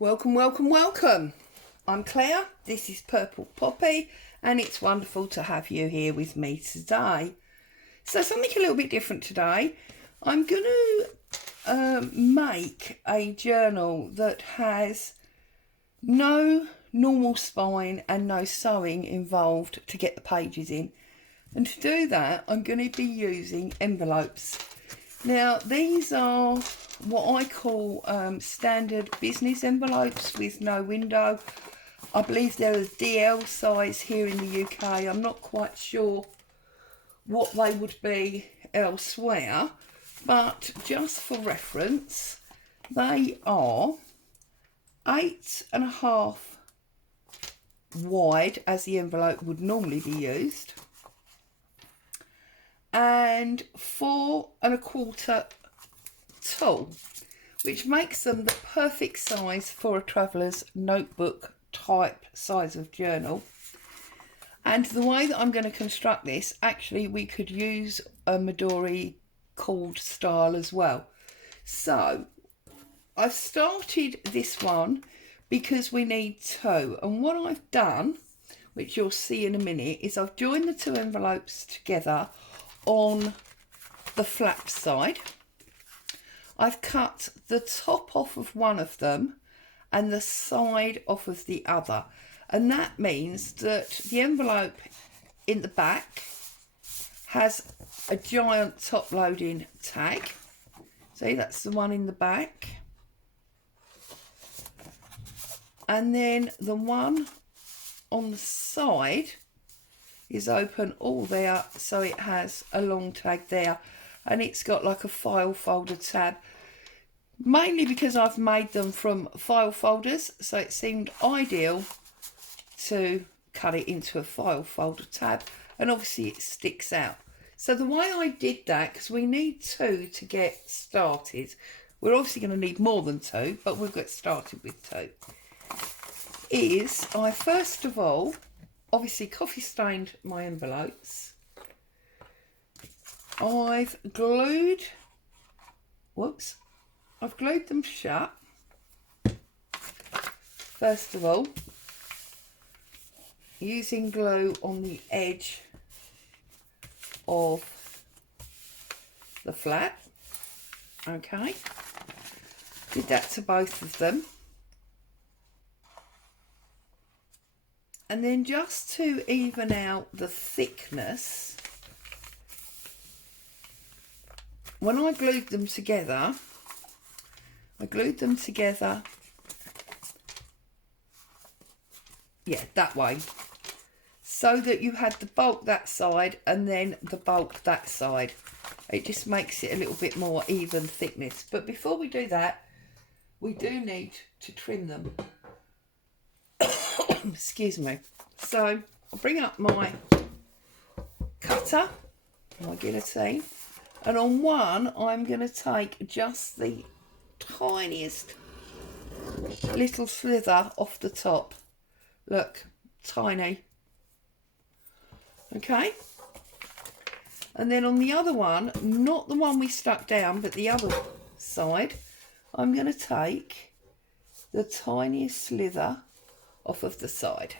Welcome, welcome, welcome. I'm Claire, this is Purple Poppy, and it's wonderful to have you here with me today. So something a little bit different today. I'm going to make a journal that has no normal spine and no sewing involved to get the pages in. And to do that, I'm going to be using envelopes. Now, these are what I call standard business envelopes with no window. I believe they're a DL size here in the UK. I'm not quite sure what they would be elsewhere, but just for reference, they are 8.5 wide, as the envelope would normally be used, and 4.25 tall, which makes them the perfect size for a traveller's notebook type size of journal. And the way that I'm going to construct this, actually we could use a midori cord style as well. So I've started this one because we need two, and what I've done, which you'll see in a minute, is I've joined the two envelopes together on the flap side. I've cut the top off of one of them and the side off of the other, and that means that the envelope in the back has a giant top loading tag. See, that's the one in the back, and then the one on the side is open all there, so it has a long tag there, and it's got like a file folder tab, mainly because I've made them from file folders, so it seemed ideal to cut it into a file folder tab, and obviously it sticks out. So the way I did that, because we need two to get started, we're obviously going to need more than two, but we'll get started with two, is I first of all obviously coffee stained my envelopes. I've glued them shut first of all, using glue on the edge of the flap. Okay, did that to both of them. And then just to even out the thickness, when I glued them together, yeah, that way, so that you had the bulk that side and then the bulk that side. It just makes it a little bit more even thickness. But before we do that, we do need to trim them. Excuse me. So I'll bring up my cutter, my guillotine, and on one I'm going to take just the tiniest little slither off the top. Look, tiny. Okay, and then on the other one, not the one we stuck down but the other side, I'm going to take the tiniest slither off of the side,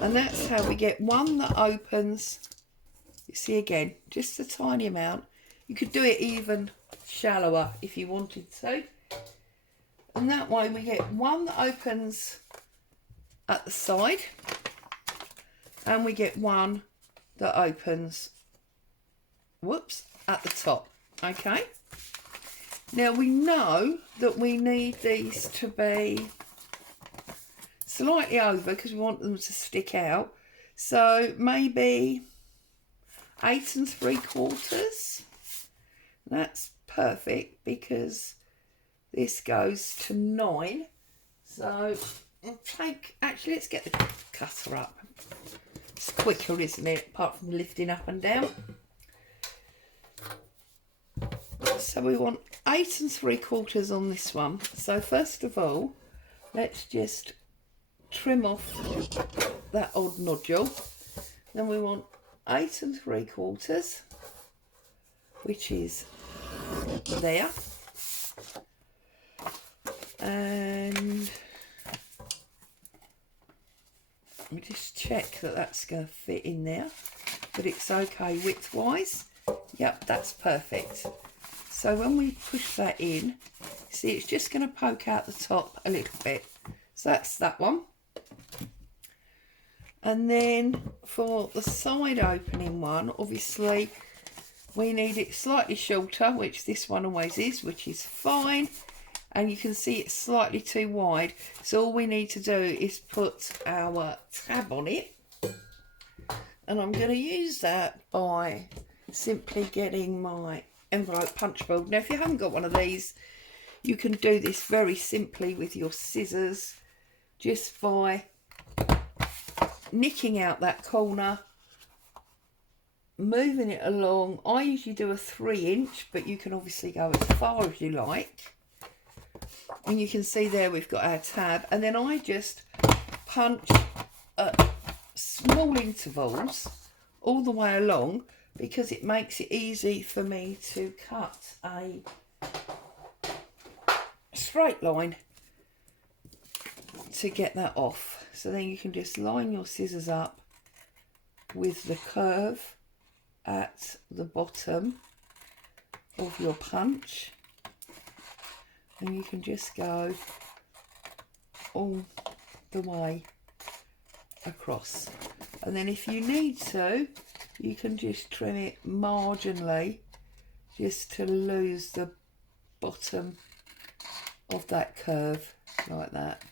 and that's how we get one that opens. You see, again, just a tiny amount. You could do it even shallower if you wanted to, and that way we get one that opens at the side, and we get one that opens at the top. Okay, now we know that we need these to be slightly over because we want them to stick out, so maybe 8 3/4. That's perfect because this goes to 9. So I'll take, actually let's get the cutter up, it's quicker, isn't it, apart from lifting up and down. So we want 8 3/4 on this one. So first of all, let's just trim off that odd nodule. Then we want 8 3/4, which is there. And we just check that that's going to fit in there, but it's okay width-wise. Yep, that's perfect. So when we push that in, see, it's just going to poke out the top a little bit. So that's that one. And then for the side opening one, obviously we need it slightly shorter, which this one always is, which is fine. And you can see it's slightly too wide. So all we need to do is put our tab on it. And I'm going to use that by simply getting my envelope punch board. Now, if you haven't got one of these, you can do this very simply with your scissors, just by nicking out that corner, moving it along. I usually do a 3-inch, but you can obviously go as far as you like. And you can see there we've got our tab, and then I just punch at small intervals all the way along, because it makes it easy for me to cut a straight line to get that off. So then you can just line your scissors up with the curve at the bottom of your punch, and you can just go all the way across. And then if you need to, you can just trim it marginally, just to lose the bottom of that curve, like that.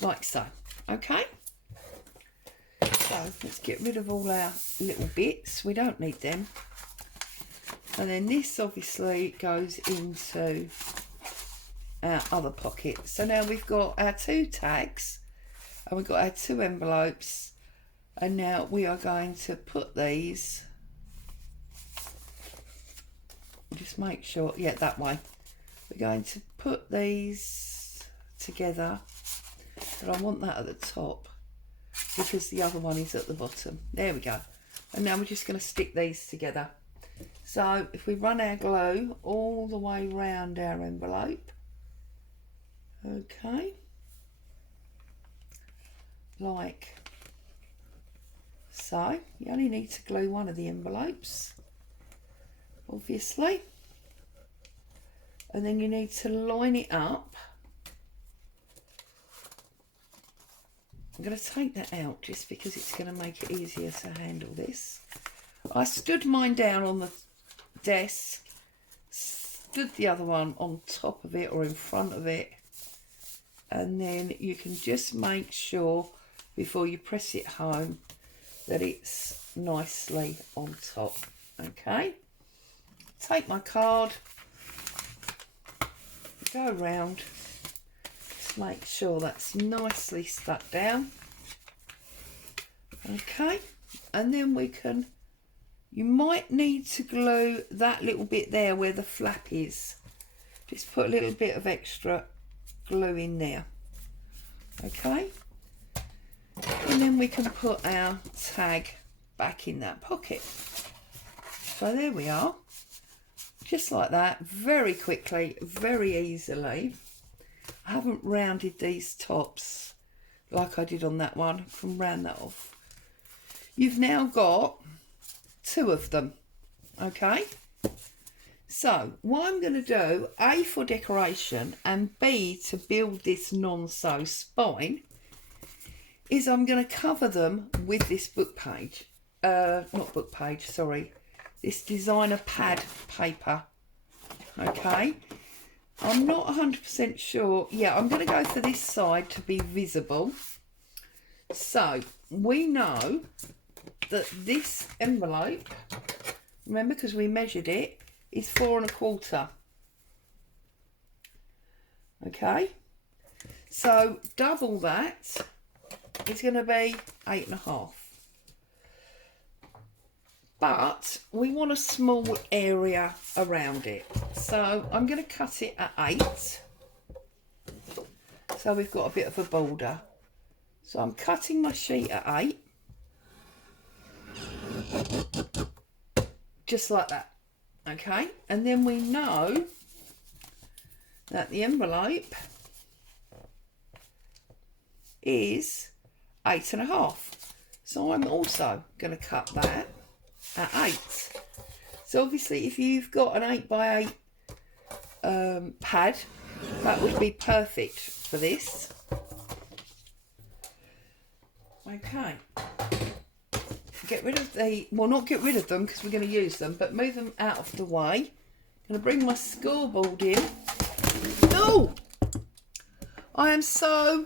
Like so. Okay, so let's get rid of all our little bits, we don't need them. And then this obviously goes into our other pocket. So now we've got our 2 tags and we've got our 2 envelopes, and now we are going to put these, just make sure, yeah, that way. We're going to put these together, but I want that at the top because the other one is at the bottom. There we go. And now we're just going to stick these together. So if we run our glue all the way round our envelope, okay, like so. You only need to glue one of the envelopes, obviously, and then you need to line it up. I'm going to take that out just because it's going to make it easier to handle this. I stood mine down on the desk, stood the other one on top of it or in front of it, and then you can just make sure before you press it home that it's nicely on top. Okay, take my card, go around, just make sure that's nicely stuck down. Okay, and then we can, you might need to glue that little bit there where the flap is. Just put a little bit of extra glue in there. Okay, and then we can put our tag back in that pocket. So there we are, just like that, very quickly, very easily. I haven't rounded these tops like I did on that one. I can round that off. You've now got 2 of them. Okay, so what I'm going to do, A, for decoration, and B, to build this non-sew spine, is I'm going to cover them with this book page, not book page, sorry, this designer pad paper. Okay, I'm not 100% sure. Yeah, I'm going to go for this side to be visible. So we know that this envelope, remember, because we measured it, is 4 1/4. Okay, so double that is going to be 8 1/2. But we want a small area around it, so I'm going to cut it at 8, so we've got a bit of a border. So I'm cutting my sheet at 8, just like that. Okay, and then we know that the envelope is 8.5. So I'm also going to cut that at 8. So obviously if you've got an 8x8 pad, that would be perfect for this. Okay, get rid of the, well, not get rid of them because we're going to use them, but move them out of the way. I'm going to bring my scoreboard in. No! I am so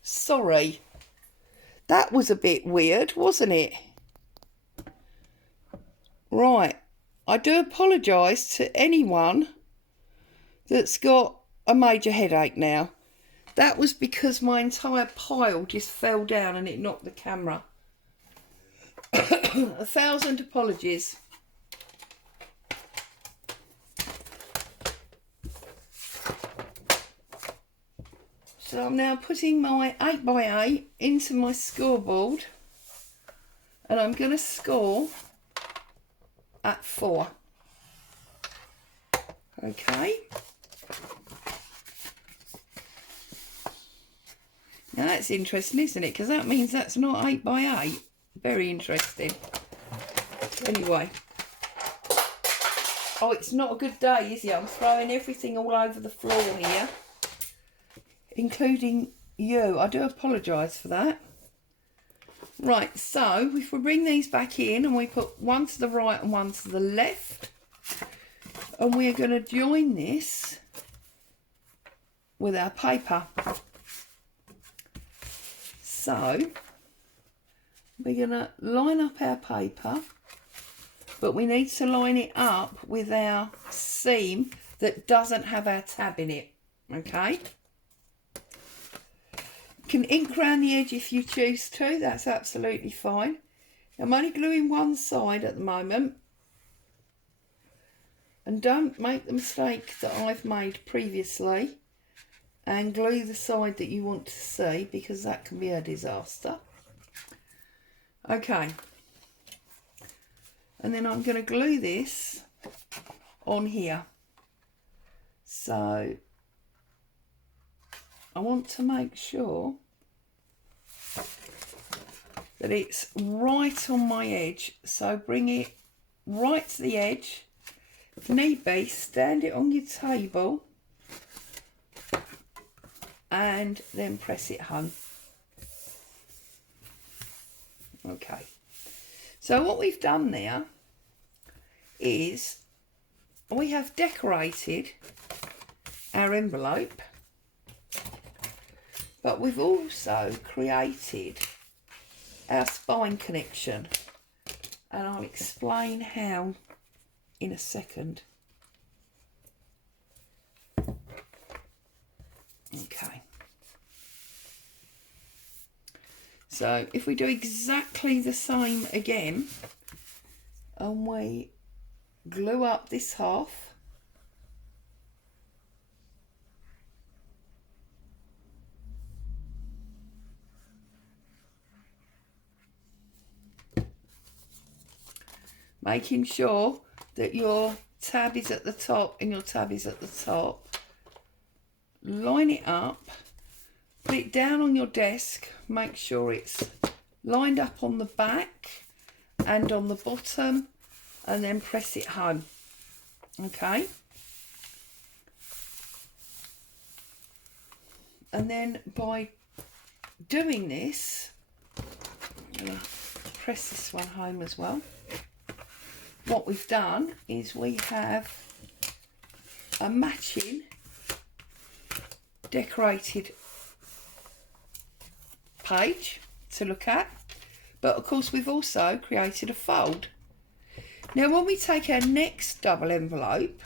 sorry. That was a bit weird, wasn't it? Right, I do apologise to anyone that's got a major headache now. That was because my entire pile just fell down and it knocked the camera. 1,000 apologies. So I'm now putting my 8x8 into my scoreboard and I'm going to score at 4. Okay. Now that's interesting, isn't it? Because that means that's not 8x8. Very interesting. Anyway. Oh, it's not a good day, is it? I'm throwing everything all over the floor here, including you. I do apologise for that. Right, so if we bring these back in and we put one to the right and one to the left, and we're going to join this with our paper. So we're going to line up our paper, but we need to line it up with our seam that doesn't have our tab in it. Okay? You can ink around the edge if you choose to, that's absolutely fine. I'm only gluing one side at the moment. And don't make the mistake that I've made previously and glue the side that you want to see, because that can be a disaster. Okay. And then I'm going to glue this on here. So I want to make sure that it's right on my edge. So bring it right to the edge. If need be, stand it on your table and then press it home. Okay. So what we've done there is we have decorated our envelope, but we've also created our spine connection, and I'll explain how in a second. Okay. So if we do exactly the same again and we glue up this half, making sure that your tab is at the top and your tab is at the top, line it up, put it down on your desk, make sure it's lined up on the back and on the bottom, and then press it home. Okay. And then by doing this, I'm going to press this one home as well. What we've done is we have a matching decorated page to look at, but of course we've also created a fold. Now when we take our next double envelope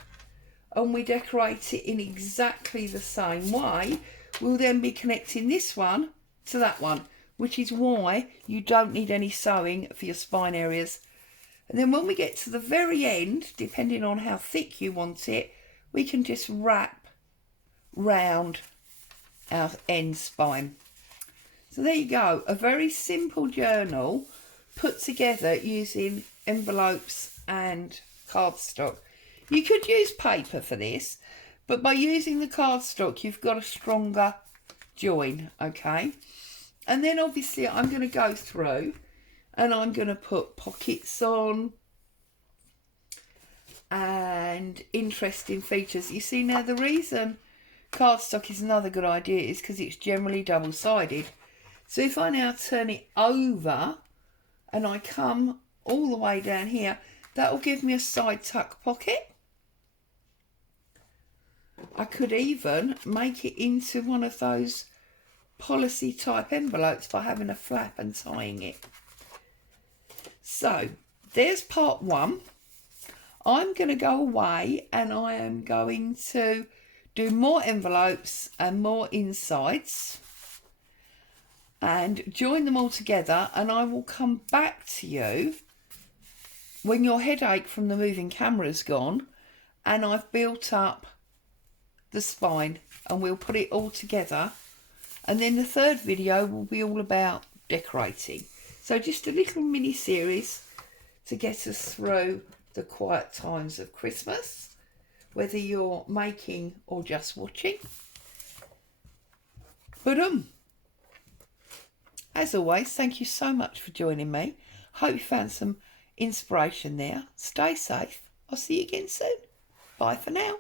and we decorate it in exactly the same way, we'll then be connecting this one to that one, which is why you don't need any sewing for your spine areas. And then when we get to the very end, depending on how thick you want it, we can just wrap round our end spine. So there you go, a very simple journal put together using envelopes and cardstock. You could use paper for this, but by using the cardstock, you've got a stronger join, okay? And then obviously I'm going to go through and I'm going to put pockets on and interesting features. You see, now the reason cardstock is another good idea is because it's generally double-sided. So if I now turn it over and I come all the way down here, that will give me a side tuck pocket. I could even make it into one of those policy type envelopes by having a flap and tying it. So there's part one. I'm going to go away and I am going to do more envelopes and more insides and join them all together, and I will come back to you when your headache from the moving camera's gone and I've built up the spine, and we'll put it all together. And then the third video will be all about decorating. So just a little mini series to get us through the quiet times of Christmas, whether you're making or just watching. But as always, thank you so much for joining me. Hope you found some inspiration there. Stay safe. I'll see you again soon. Bye for now.